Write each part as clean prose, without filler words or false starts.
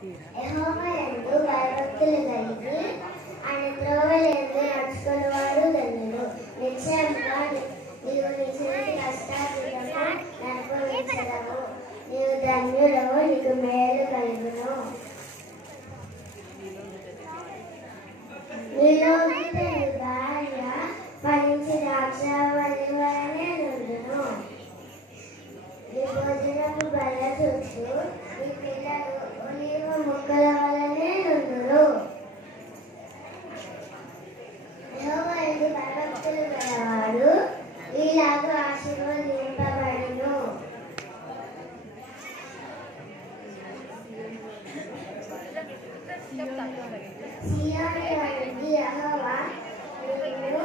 యెహోవాయందు భయభక్తులు కలిగి ఆయన త్రోవలందు నడుచుకునేవాడు ధన్యుడు. నిశ్చయంగా నీవు నీ చేతి కష్టార్జితము అనుభవించదవు. నీవు ధన్యుడవు, నీకు మేలు కలుగును. నీలోని భార్య ఫలించి ద్రాక్షావళి వలనే నుండును. నీ భోజనపు బల్ల చుట్టూ నీ పిల్లలు ఒలీవ మొక్కల వలనే నుండును. యెహోవాయందు భయభక్తులు గలవాడు ఇలాగూ ఆశీర్వదింపబడును. సీయోను నుండి యెహోవా నిన్ను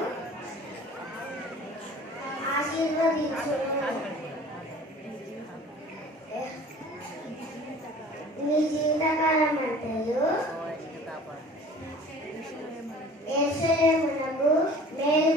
ఆశీర్వదించును. నీ జీవితకాలం అంతయు యెరూషలేమునకు మేలు